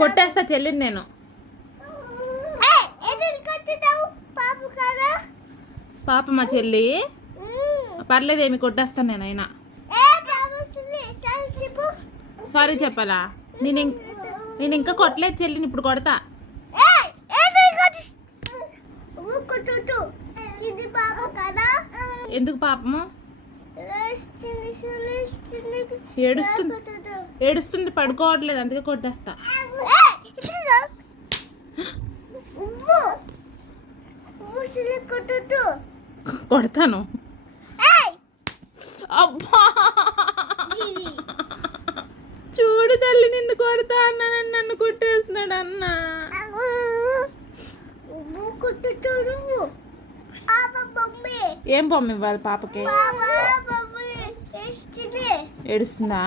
కొట్టేస్తా చెల్లిని నేను. పాప మా చెల్లి పర్లేదేమి కొట్టేస్తాను నేను. అయినా సారీ చెప్పాలా? నేను ఇంకా కొట్టలేదు చెల్లిని, ఇప్పుడు కొడతా. ఎందుకు పాపము? ఏడుస్తుంది, పడుకోవట్లేదు, అందుకే కొట్టేస్తా. కొడతాను. అబ్బా చూడు తల్లి, నిన్ను కొడతా అన్నానని నన్ను కొట్టేస్తున్నాడు అన్న. ఏం బొమ్మ ఇవ్వాలి పాపకి? ఏడుస్తుందా?